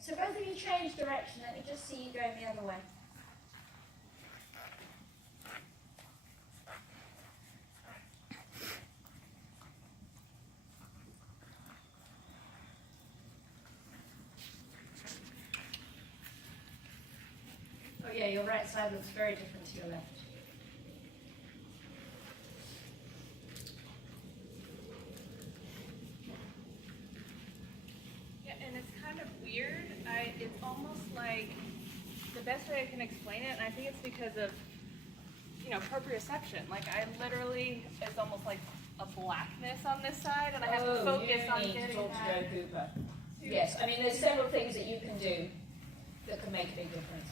so both of you change direction. Let me just see you going the other way. Oh yeah, your right side looks very different to your left. Yeah, and it's kind of weird. It's almost like, the best way I can explain it, and I think it's because of, proprioception. Like I literally, it's almost like a blackness on this side, and I have to focus on getting to talk to that. Joe Cooper. Yes, I mean there's several things that you can do that can make a big difference.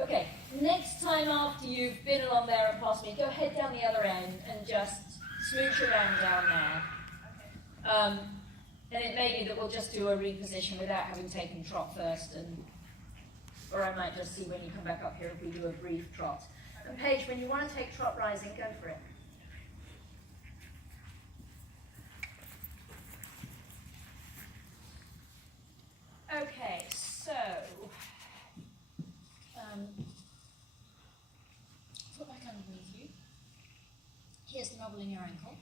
Okay, next time after you've been along there and past me, go head down the other end and just smooch around down there. And it may be that we'll just do a reposition without having taken trot first, or I might just see when you come back up here if we do a brief trot. And Paige, when you want to take trot rising, go for it. Okay, so foot back underneath you. Here's the knobbly in your ankle.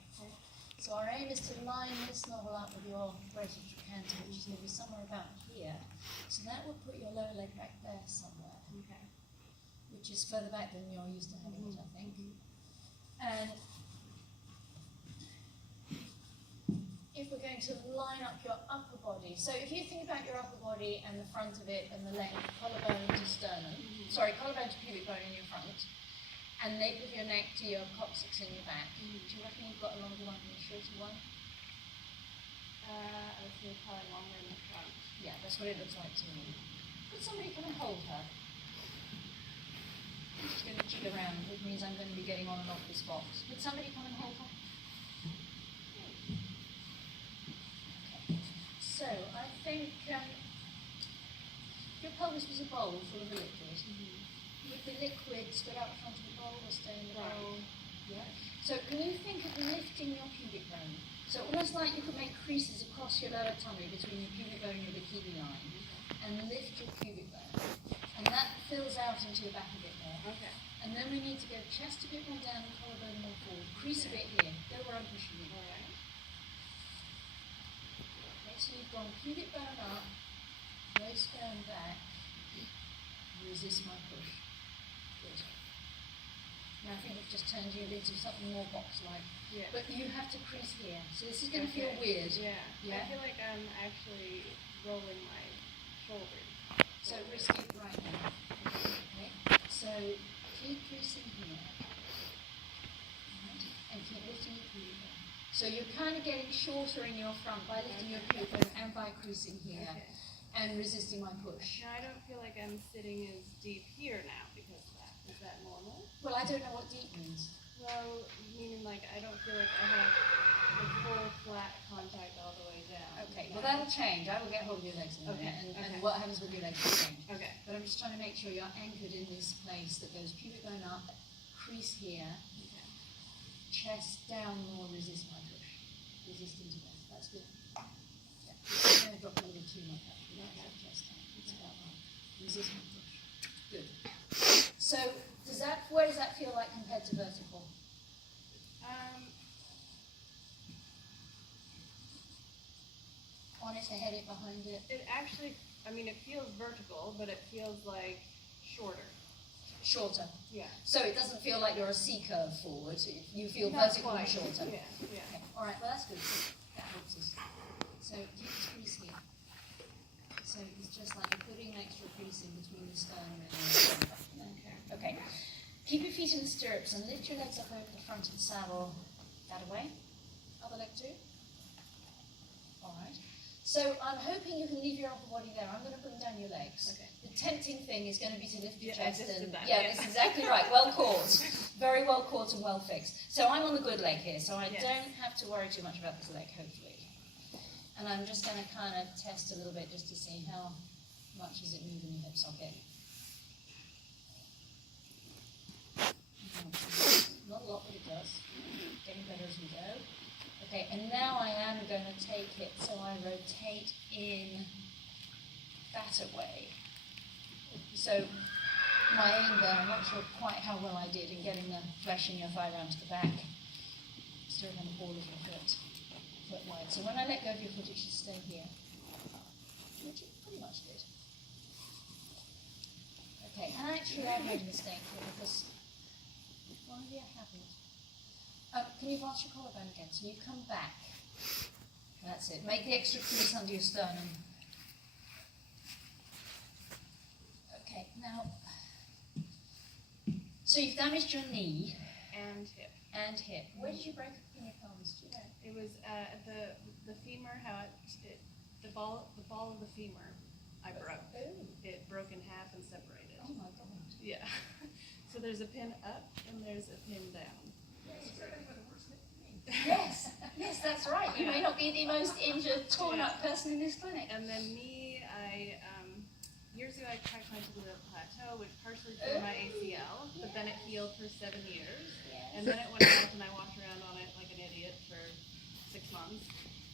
So our aim is to line this knobbly up with your greater trochanter, which is going to be somewhere about here. So that will put your lower leg back there somewhere. Okay. Which is further back than you're used to having it, I think. And if we're going to line up your upper body, so if you think about your upper body and the front of it and the length, collarbone to sternum, collarbone to pubic bone in your front, and nape of your neck to your coccyx in your back, do you reckon you've got a longer one and a shorter one? I would say probably longer in the front. Yeah, that's what it looks like to me. Could somebody come and hold her? I'm just going to jig around, which means I'm going to be getting on and off this box. Would somebody come and hold her? Okay. So, I think your pelvis was a bowl full of a liquid. Would the liquid spread out the front of the bowl or stay in the bowl? Yeah. So, can you think of lifting your pubic bone? So, almost like you could make creases across your lower tummy between your pubic bone and your bikini line, and lift your pubic bone. And that fills out into the back a bit more. Okay. And then we need to go chest a bit more down and collarbone more forward. Crease a bit here. Go where I'm pushing you. Alright. Okay, so you've gone pubic bone up, waist bone back, resist my push. Good. Now I think we've just turned you into something more box-like. Yeah. But you have to crease here. So this is going to feel weird. Yeah. Yeah. I feel like I'm actually rolling my shoulders. So wrist it right now. Okay. So keep creasing here. Right. And keep lifting your pubic bone. So you're kind of getting shorter in your front by lifting your pubic bone and by creasing here. Okay. And resisting my push. Now I don't feel like I'm sitting as deep here now because of that. Is that normal? Well, I don't know what deep means. Well, meaning like I don't feel like I have the full flat contact all the way down. Okay, well that'll change. I will get hold of your legs in a minute, and what happens with your legs will change. Okay. But I'm just trying to make sure you're anchored in this place that goes pubic bone up, crease here, Okay. chest down more, resist my push. Resist into that. That's good. Yeah. I'm going to drop a little too much actually. That's chest down. It's about right. Resist my push. Good. So where does that feel like compared to vertical? On it, ahead it, behind it? It actually, it feels vertical, but it feels like shorter. Shorter. Yeah. So it doesn't feel like you're a C-curve forward. You feel Not vertical quite. and shorter. Yeah. Okay. All right. Well, that's good. That helps us. So keep the crease here. So it's just like you're putting an extra crease in between the sternum and the sternum. Okay. Keep your feet in the stirrups and lift your legs up over the front of the saddle. That away. Other leg too. All right. So I'm hoping you can leave your upper body there. I'm going to bring down your legs. Okay. The tempting thing is going to be to lift your Yeah, chest I just and did that. that's exactly right. Well caught. Very well caught and well fixed. So I'm on the good leg here, so I don't have to worry too much about this leg, hopefully. And I'm just going to kind of test a little bit just to see how much is it moving the hip socket. Not a lot, but it does. Getting better as we go. Okay, and now I am going to take it, so I rotate in that that away. So my aim there, I'm not sure quite how well I did in getting the flesh in your thigh round to the back. Still on the ball of your foot wide. So when I let go of your foot, it should stay here, which it pretty much did. Okay, and actually I made a mistake here because, well, maybe I haven't. Can you pass your collarbone again? So you come back. That's it. Make the extra crease under your sternum. Okay, now, so you've damaged your knee. And hip. And hip. Where did you break in your pelvis? Do you know? It was the femur, how the ball of the femur, I broke. Oh. It broke in half and separated. Oh my God. Yeah. So there's a pin up and there's a pin down. Yes, yes, that's right. You may not be the most injured, torn up person in this clinic. And then knee, years ago I cracked my tibia plateau, which partially threw my ACL, but then it healed for 7 years. And then it went out and I walked around on it like an idiot for 6 months.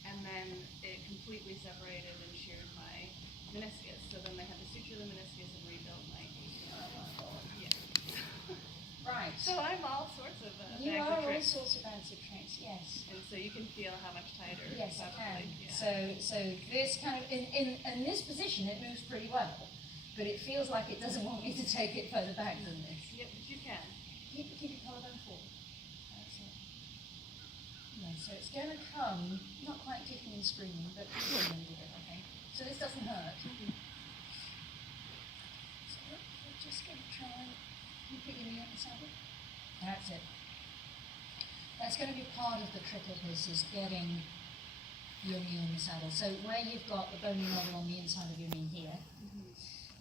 And then it completely separated and sheared my meniscus. So then they had to suture the meniscus and rebuild my ACL. Yeah. Right. So I'm all sorts of You bags are of all tricks. sorts of fancy tricks, yes. And so you can feel how much tighter. Yes, I can. probably. Yeah. So this kind of, in this position, it moves pretty well, but it feels like it doesn't want me to take it further back than this. Yep, but you can. Keep your collarbone forward. That's it. No, so it's going to come, not quite kicking and screaming, but we're going to do it, okay? So this doesn't hurt. So we're just going to try and put your knee on the saddle. That's it. That's going to be part of the trick of this, is getting your knee on the saddle. So where you've got the bony novel on the inside of your knee here,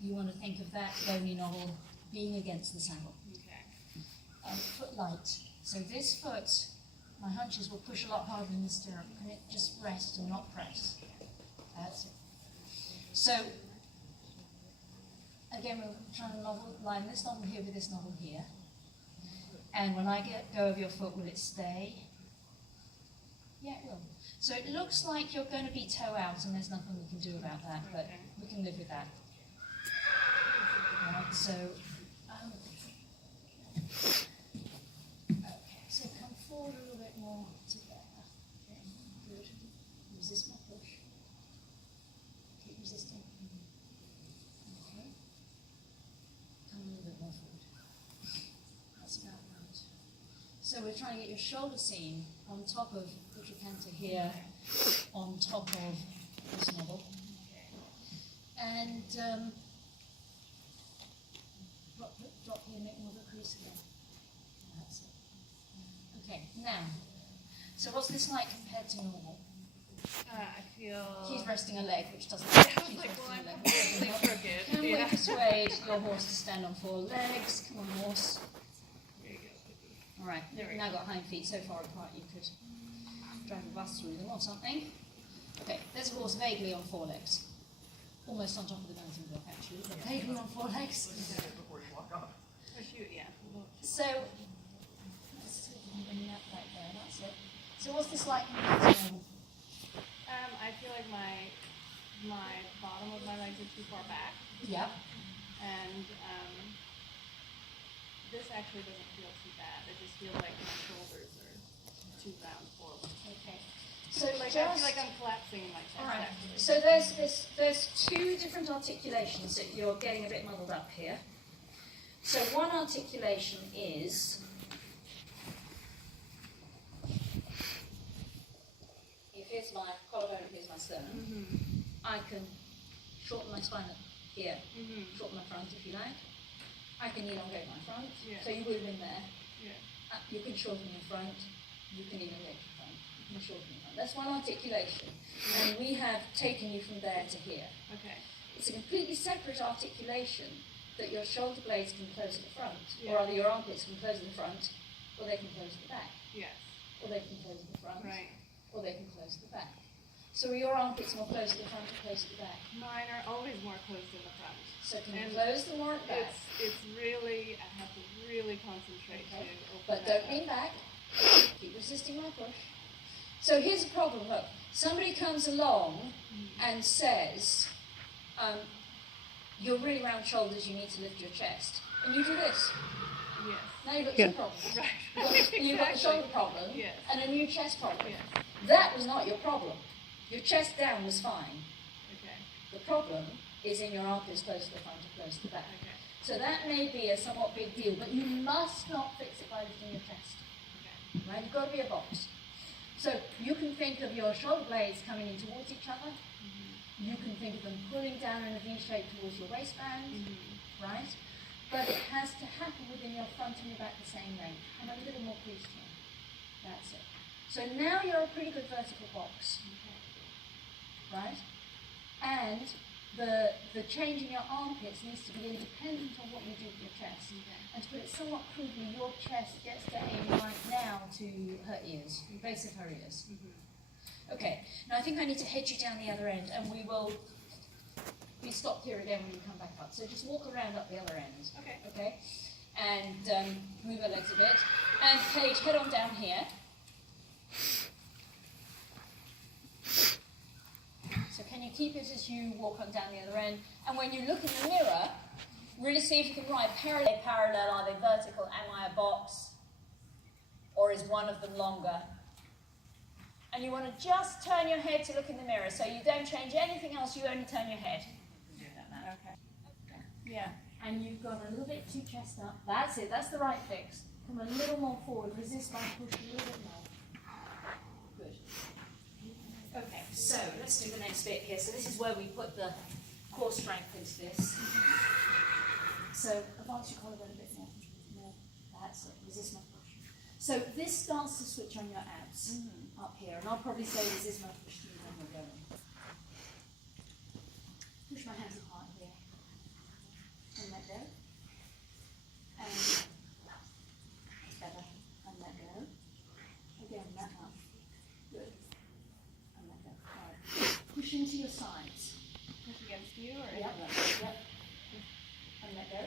you want to think of that bony novel being against the saddle. Okay. Foot light. So this foot, my hunches will push a lot harder in the stirrup. Can it just rest and not press? That's it. So, again, we're trying to line this novel here with this novel here. And when I get go of your foot, will it stay? Yeah, it will. So it looks like you're going to be toe out, and there's nothing we can do about that, but we can live with that. Right, so, okay, so come forward a little bit more to there. Okay, good. Resist my push. Keep resisting. Okay. Come a little bit more forward. That's about right. So we're trying to get your shoulder seam on top of the trochanter here, on top of this novel. And drop here, make more of a crease again. That's it. Okay, now, so what's this like compared to normal? I feel... She's resting a leg, which doesn't matter. She's like, resting well, a leg. I'm really crooked. Can we persuade your horse to stand on 4 legs? Come on, horse. There you go. All right, There we now got hind feet so far apart you could drive a bus through them or something. Okay, there's a horse vaguely on 4 legs. Almost on top of the bouncing block, actually, but vaguely on 4 legs. Oh, shoot, yeah. So, let's see if we can bring that right there, that's it. So what's this like compared to normal? I feel like my bottom of my legs are too far back, Yep. and this actually doesn't feel too bad. It just feels like my shoulders are too round forward. Okay. So Like, just, I feel like I'm collapsing in my chest. all right. Actually. So there's 2 different articulations that you're getting a bit muddled up here. So one articulation is if here's my collarbone, here's my sternum. I can shorten my spine up here, shorten my front if you like. I can elongate my front, so you would have been there. Yeah. You can shorten your front, you can elongate your front, you can shorten your front. That's one articulation. And we have taken you from there to here. Okay. It's a completely separate articulation that your shoulder blades can close at the front, Yeah. or either your armpits can close at the front, or they can close at the back, Yes. or they can close at the front, Right. or they can close at the back. So are your armpits more close at the front or close at the back? Mine are always more closed in the front. So can you And close them more at the back? It's really, I have to really concentrate Okay. to open But that don't lean up. back. Keep resisting my push. So here's a problem. Look, somebody comes along and says, Your really round shoulders, you need to lift your chest. And you do this. Yes. Now you've got Yeah. two problems. Right. You've got the shoulder problem Yes. and a new chest problem. Yes. That was not your problem. Your chest down was fine. Okay. The problem is in your armpits close to the front and close to the back. Okay. So that may be a somewhat big deal, but you must not fix it by lifting your chest. Okay. Right? You've got to be a box. So you can think of your shoulder blades coming in towards each other. You can think of them pulling down in a V shape towards your waistband, right? But it has to happen within your front and your back the same length. And a little more crease here. That's it. So now you're a pretty good vertical box, right? And the change in your armpits needs to be independent of what you do with your chest. And to put it somewhat crudely, your chest gets to aim right now to her ears, the base of her ears. Okay, now I think I need to head you down the other end, and we stopped here again when you come back up. So just walk around up the other end. Okay. Okay? And move her legs a bit. And Paige, head on down here. So can you keep it as you walk on down the other end? And when you look in the mirror, really see if you can write parallel. Are they vertical? Am I a box? Or is one of them longer? And you want to just turn your head to look in the mirror. So you don't change anything else, you only turn your head. Okay. Yeah. And you've got a little bit too chest up. That's it, that's the right fix. Come a little more forward, resist my push a little bit more. Good. Okay, so let's do the next bit here. So this is where we put the core strength into this. So advance your collarbone a bit more. More. That's it, resist my push. So this starts to switch on your abs up here. And I'll probably say resist my push to you when we're going. Push my hands apart here. And let go. And better. And let go. Again, that up. Good. And let go. All right. Push into your sides. Push against you or Yep. Yep. And let go.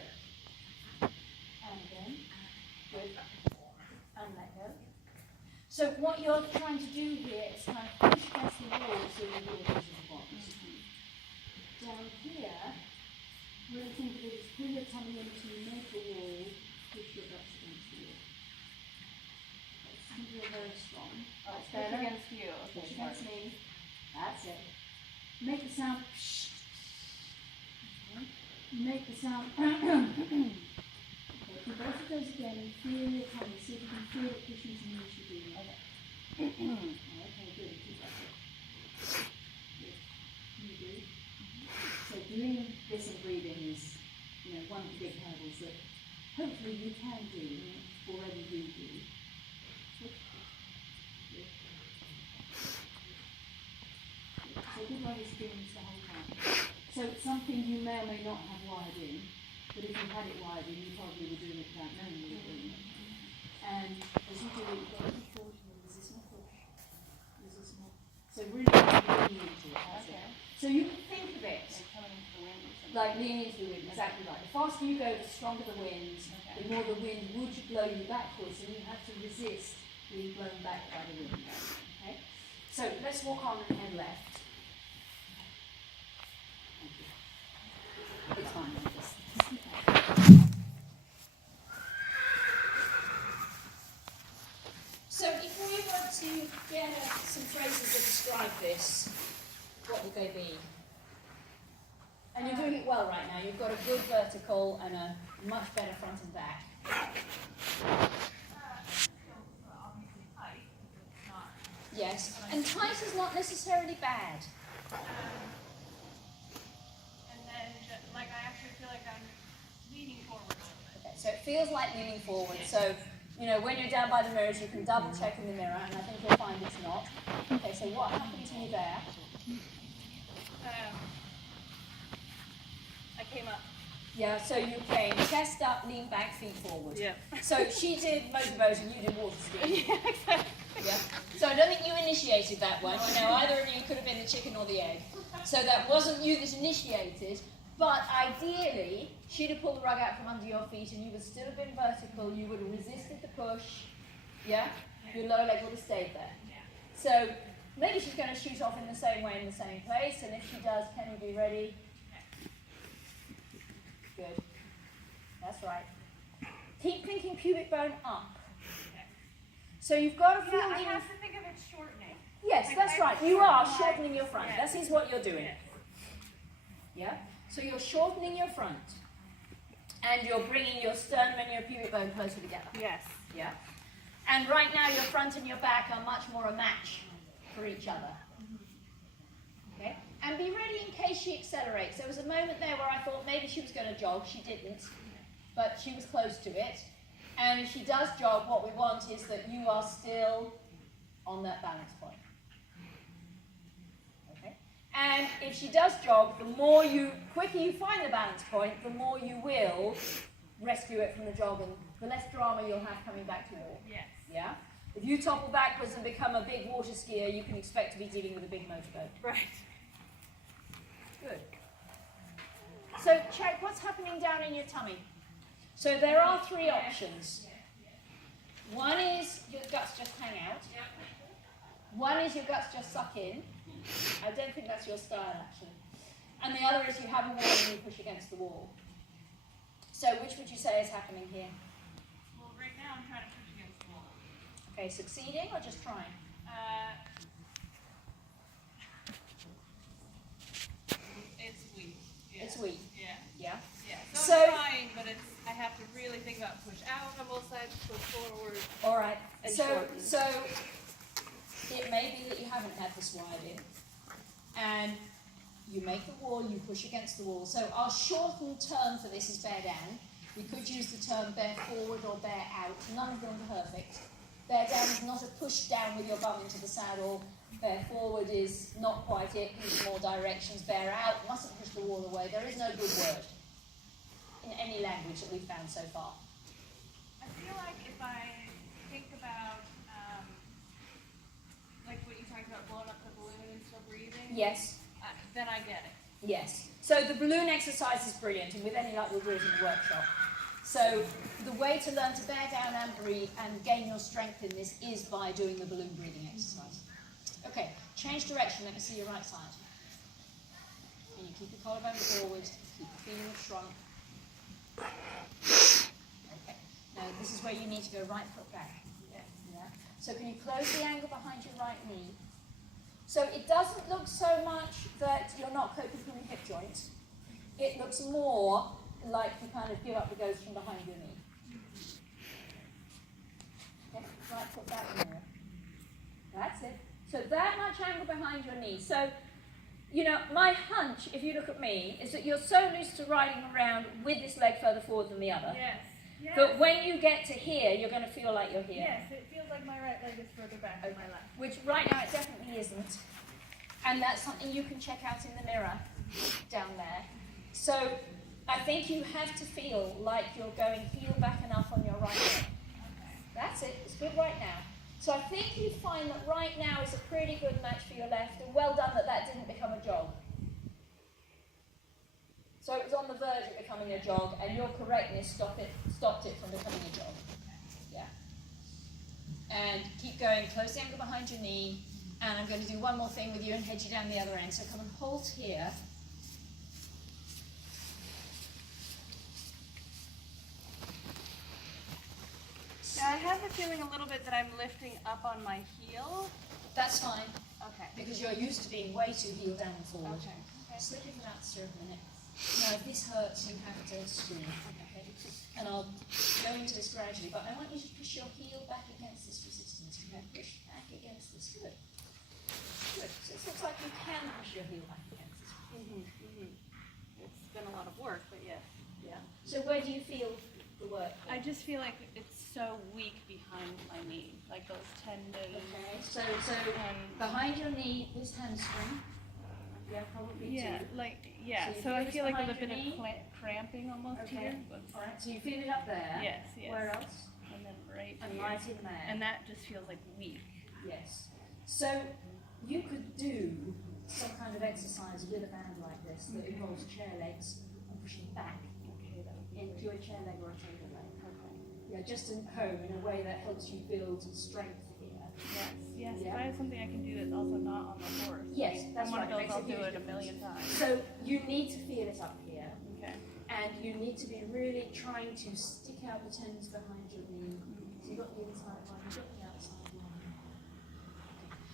And again. Good. And let go. So what you're trying to do here is kind of push against the wall so you really push the box. Down here, really think of it as pull your tummy into make a wall, push your guts against the wall. It's something very strong. That's push better. against you. Push Okay. against me. That's it. Make the sound. Make the sound. Okay, do both of those again and feel your tummy. See if you can feel it pushing to me as you do. Okay. Okay, good. Keep that up. Good. You do. So doing this and breathing is, one of the big hurdles that hopefully you can do, already do. Good. Good. So good way is doing this the whole time. So it's something you may or may not have wired in, but if you had it wired in, you probably were doing it without knowing you were doing it. And as you do it, you've got to keep forward and resist my push. Resist my. So really lean into it. That's it. So you can think of it Like coming into the wind or something. like lean into the wind, exactly right. The faster you go, the stronger the wind, the more the wind would blow you backwards, and you have to resist being blown back by the wind. Okay? So let's walk on and head left. Thank you. It's fine like this. So if we were to get some phrases that describe this, what would they be? And you're doing it well right now. You've got a good vertical and a much better front and back. Obviously tight, it's not. Yes. And tight is not necessarily bad. And then, like, I actually feel like I'm leaning forward a little bit. Okay, so it feels like leaning forward. So, when you're down by the mirrors, you can double check in the mirror, and I think you'll find it's not. Okay, so what happened to you there? I came up. Yeah, so you came chest up, lean back, feet forward. Yeah. So she did most of those and you did water skiing. Yeah, exactly. Yeah. So I don't think you initiated that one. Either of you could have been the chicken or the egg. So that wasn't you that initiated, but ideally, she'd have pulled the rug out from under your feet and you would still have been vertical, you would have resisted the push, yeah? Your lower leg would have stayed there. So maybe she's going to shoot off in the same way in the same place, and if she does, can you be ready? Good. That's right. Keep thinking pubic bone up. So you've got to feel I have to think of it shortening. Yes, that's right. You are shortening your front. Yes. That is what you're doing. Yes. Yeah? So you're shortening your front. And you're bringing your sternum and your pubic bone closer together. Yes. Yeah? And right now your front and your back are much more a match for each other. Okay? And be ready in case she accelerates. There was a moment there where I thought maybe she was going to jog. She didn't. But she was close to it. And if she does jog, what we want is that you are still on that balance point. Okay? And if she does jog, the quicker you find the balance point, the more you will rescue it from the jog, and the less drama you'll have coming back to walk. Yes. Yeah? If you topple backwards and become a big water skier, you can expect to be dealing with a big motorboat. Right. Good. So check what's happening down in your tummy. So there are three options. One is your guts just hang out. One is your guts just suck in. I don't think that's your style, actually. And the other is you have a wall and you push against the wall. So which would you say is happening here? Well, right now I'm trying to push against the wall. Okay, succeeding or just trying? It's weak. Yeah. It's weak. Yeah. Yeah? Yeah. So- I'm trying, but I have to really think about push out on both sides, push forward. All right. And So shorten. it may be that you haven't had this wired in, and you make the wall, you push against the wall. So our shortened term for this is bear down. We could use the term bear forward or bear out. None of them are perfect. Bear down is not a push down with your bum into the saddle. Bear forward is not quite it, use more directions. Bear out, mustn't push the wall away. There is no good word in any language that we've found so far. I feel like if I think about, like what you talked about, blowing up the balloon and still breathing, Yes, then I get it. yes. So the balloon exercise is brilliant, and with any luck we'll do it in the workshop. So the way to learn to bear down and breathe and gain your strength in this is by doing the balloon breathing exercise. Okay, change direction. Let me see your right side. And you keep your collarbone forward, keep the feeling of shrunk. Okay, now this is where you need to go right foot back. Yeah. So can you close the angle behind your right knee? So it doesn't look so much that you're not coping from your hip joint. It looks more like you kind of give up the ghost from behind your knee. Okay, right foot back in there. That's it. So that much angle behind your knee. So, you know, my hunch, if you look at me, is that you're so used to riding around with this leg further forward than the other. Yes. Yes. But when you get to here, you're going to feel like you're here. Yes, it feels like my right leg is further back than my left. Which right now it definitely isn't. And that's something you can check out in the mirror down there. So I think you have to feel like you're going heel back enough on your right leg. That's it. It's good right now. So I think you find that right now is a pretty good match for your left, and well done that that didn't become a jog. So it was on the verge of becoming a jog, and your correctness stopped it from becoming a jog. Yeah. And keep going, close the angle behind your knee, and I'm going to do one more thing with you and head you down the other end. So come and hold here. Now I have the feeling a little bit that I'm lifting up on my heel. That's fine, Okay. because you're used to being way too heel down and forward. Okay. Slip your foot out the stirrup a minute. Now, if this hurts, you have to scream, okay? And I'll go into this gradually, but I want you to push your heel back against this resistance. Okay? Push back against this. Good. Good. So it looks like you can push your heel back against this. It's been a lot of work, but yes. Yeah. So where do you feel the work? I just feel like it's so weak behind my knee, like those tendons. Okay. So behind your knee, this hamstring. Yeah, probably Yeah, too. So I feel like a little behind bit your of cramping almost Okay. here. But All right. So you feel it up there. yes, yes. Where else? And then right And here. right in there. And that just feels like weak. Yes. So you could do some kind of exercise with a band like this that involves chair legs and pushing back Okay, that would be into a chair leg or a table leg. Yeah, just in home in a way that helps you build strength here. Yes. Yeah. If I have something I can do that's also not on the horse. Yes, that's I'm one right. of those Makes a I'll do huge it a difference. million times. So you need to feel it up here, Okay. and And you need to be really trying to stick out the tendons behind your knee. So you've got the inside one, you've got the outside one.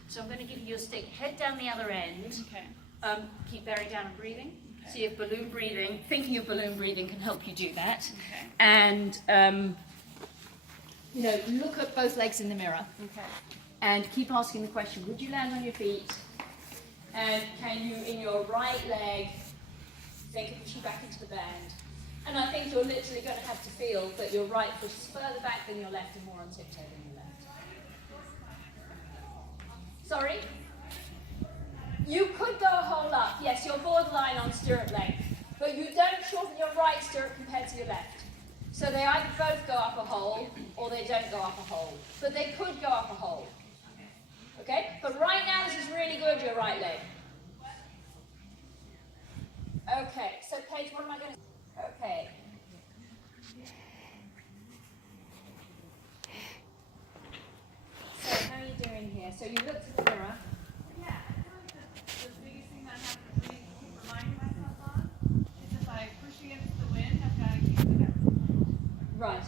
So I'm going to give you a stick. Head down the other end. Okay. Keep bearing down and breathing. Okay. See if balloon breathing, thinking of balloon breathing can help you do that. Okay. And, you know, look at both legs in the mirror. Okay. And keep asking the question, would you land on your feet? And can you, in your right leg, think of pushing back into the band? And I think you're literally going to have to feel that your right foot is further back than your left and more on tiptoe than your left. Sorry? You could go a hole up. Yes, you're borderline on stirrup length. But you don't shorten your right stirrup compared to your left. So they either both go up a hole or they don't go up a hole. But they could go up a hole. Okay? But right now this is really good, your right leg. Okay, so Paige, what am I going to... Okay. So how are you doing here? So you looked at the mirror. Yeah, I feel like the biggest thing that I have to really keep reminding myself on is if I push against the wind, I've got to keep the gut. Right.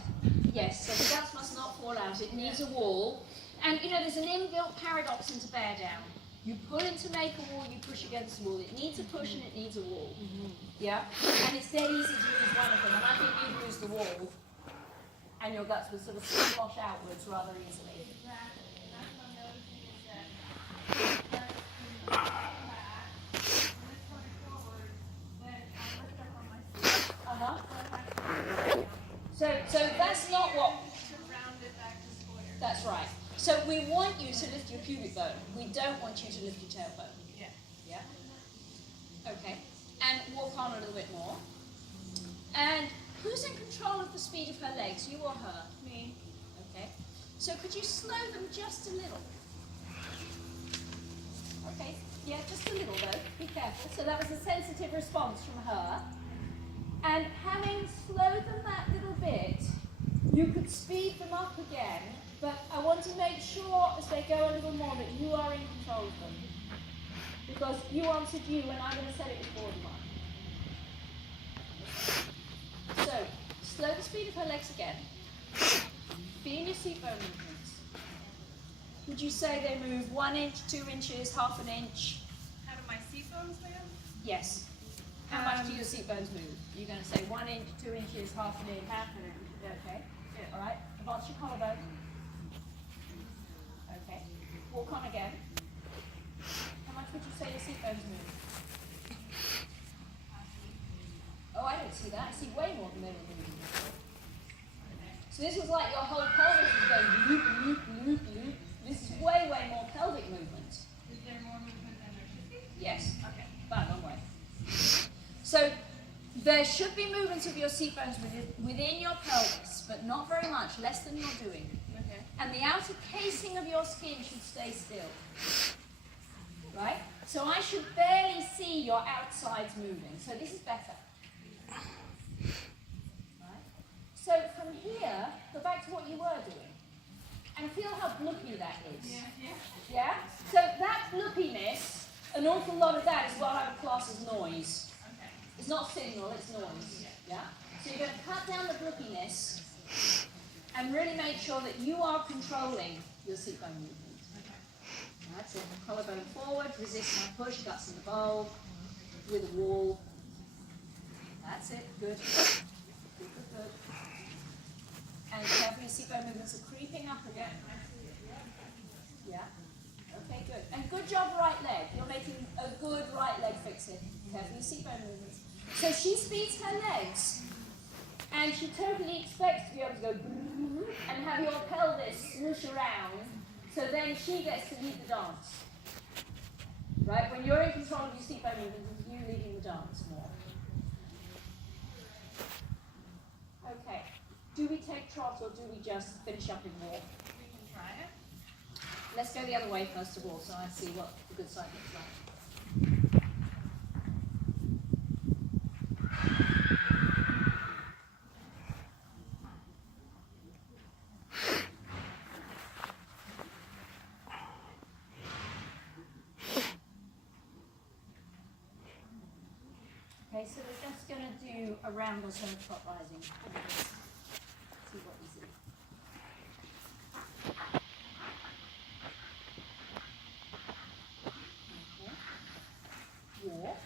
Yes, so the guts must not fall out. It needs a wall. And you know, there's an inbuilt paradox into bear down. You pull in to make a wall, you push against the wall. It needs a push and it needs a wall. Yeah? And it's dead easy to lose one of them. And I think you'd lose the wall and your guts would sort of slosh outwards rather easily. That's what I'm noticing is that So that's not what... to round it back to square. That's right. So we want you to lift your pubic bone. We don't want you to lift your tailbone. Yeah. Yeah? Okay. And walk on a little bit more. And who's in control of the speed of her legs, you or her? Me. Okay. So could you slow them just a little? Okay. Yeah, just a little though. Be careful. So that was a sensitive response from her. And having slowed them that little bit, you could speed them up again, but I want to make sure as they go a little more that you are in control of them. Because you answered you and I would have said it was borderline. So, slow the speed of her legs again. Be in your seat bone movements. Would you say they move 1 inch, 2 inches, half an inch? How do my seat bones move? Yes. How much do your seat bones move? You're going to say 1 inch, 2 inches, half an inch? Half an inch. Okay. All right. Advance your collarbone. Okay. Walk on again. How much would you say your seat bones move? Oh, I don't see that. I see way more than they were moving before. So this was like your whole pelvis was going loop, loop, loop, loop. This is way, way more pelvic movement. Is there more movement than there should be? Yes. Okay. But a long way. So there should be movements of your seat bones within your pelvis, but not very much, less than you're doing. Okay. And the outer casing of your skin should stay still. Right? So I should barely see your outsides moving. So this is better. Right? So from here, go back to what you were doing. And feel how bloopy that is. Yeah. Yeah. Yeah? So that bloopiness, an awful lot of that is what I would class as noise. Okay. It's not signal, it's noise. Yeah? So you're going to cut down the bloopiness and really make sure that you are controlling your seat bone movement. That's it. Collarbone forward, resist my push, guts in the bowl, with a wall. That's it. Good. Good, good, good. And careful, your seat bone movements are creeping up again. Yeah? Okay, good. And good job, right leg. You're making a good right leg fix here. Careful, your seat bone movements. So she speeds her legs, and she totally expects to be able to go and have your pelvis swoosh around. So then she gets to lead the dance. Right? When you're in control of your seat bone movements, it's you leading the dance more. Okay. Do we take trot or do we just finish up in walk? We can try it. Let's go the other way first of all, so I see what the good side looks like. Okay, so we're just going to do around the zone of trot rising. And just see what we see. Okay. Walk.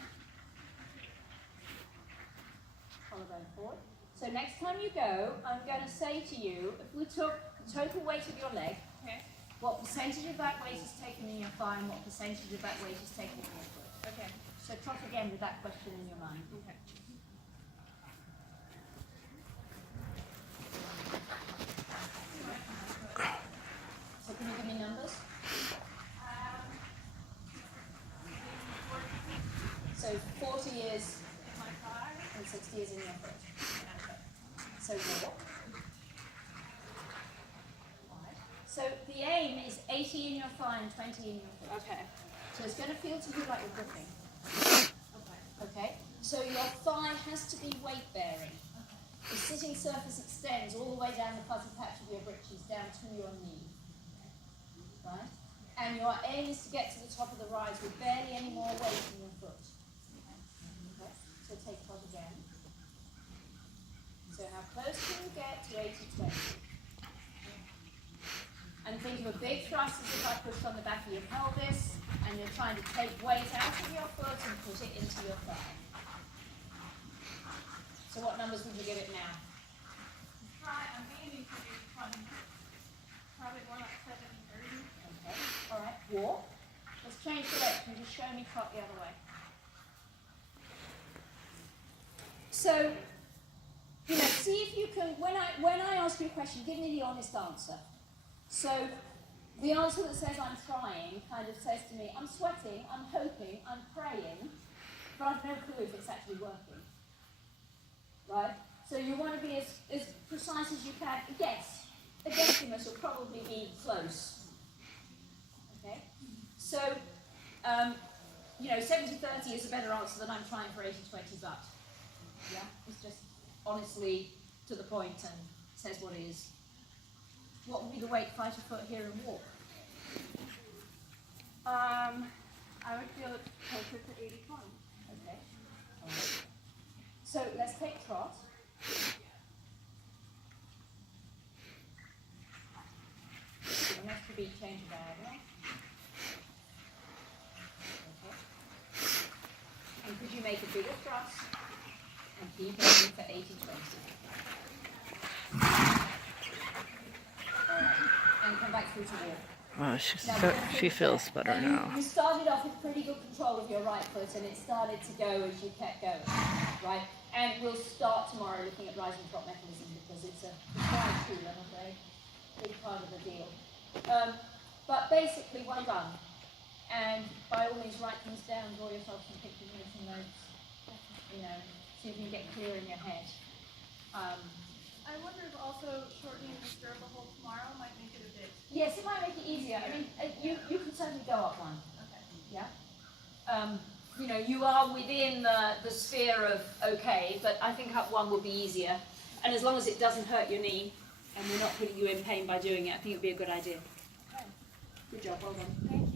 Collarbone forward. So next time you go, I'm going to say to you, if we took the total weight of your leg, Okay. what percentage of that weight is taken in your thigh and what percentage of that weight is taken in your foot? Okay. So trot again with that question in your mind. Okay. So can you give me numbers? So 40 is In my thigh. and 60 is in your foot. So walk. Right. So the aim is 80 in your thigh and 20 in your foot. Okay. So it's going to feel to you like you're gripping. Okay. Okay? So your thigh has to be weight bearing. The sitting surface extends all the way down the fuzzy patch of your britches down to your knee. Right? And your aim is to get to the top of the rise with barely any more weight in your foot. Okay? So take trot again. So how close can you get to 80-20? And think of a big thrust as if I pushed on the back of your pelvis and you're trying to take weight out of your foot and put it into your thigh. So what numbers would you give it now? I'm aiming to do 20. Probably more like 70, 30. Okay, all right, walk. Let's change direction, just show me trot the other way. So, you know, see if you can, when I ask you a question, give me the honest answer. So, the answer that says I'm trying kind of says to me, I'm sweating, I'm hoping, I'm praying, but I've no clue if it's actually working. Right? So you want to be as precise as you can. Yes, a guesstimate will probably be close. Okay? So, you know, 70-30 is a better answer than I'm trying for 80-20 but. Yeah? It's just honestly to the point and says what it is. What would be the weight, fight a foot here and walk? I would feel it closer to 80-20. Okay. All right. So let's take trot. So the next beat change of diagonal. Okay. And could you make a bigger thrust and keep aiming for 80-20? Alright. And come back through to walk. Oh, she feels better now. You started off with pretty good control of your right foot and it started to go as you kept going, right? And we'll start tomorrow looking at rising trot mechanism because it's a hard tool, I'm afraid. Big part of the deal. But basically, well done. And by all means, write things down, draw yourself some pictures, make some notes, you know, see if you can get clear in your head. I wonder if also shortening the stirrup hole tomorrow might make it a bit. Yes, it might make it easier. I mean, you can certainly go up one. Okay. Yeah. You know, you are within the sphere of okay, but I think up one will be easier. And as long as it doesn't hurt your knee, and we're not putting you in pain by doing it, I think it would be a good idea. Okay. Good job, well done. Thank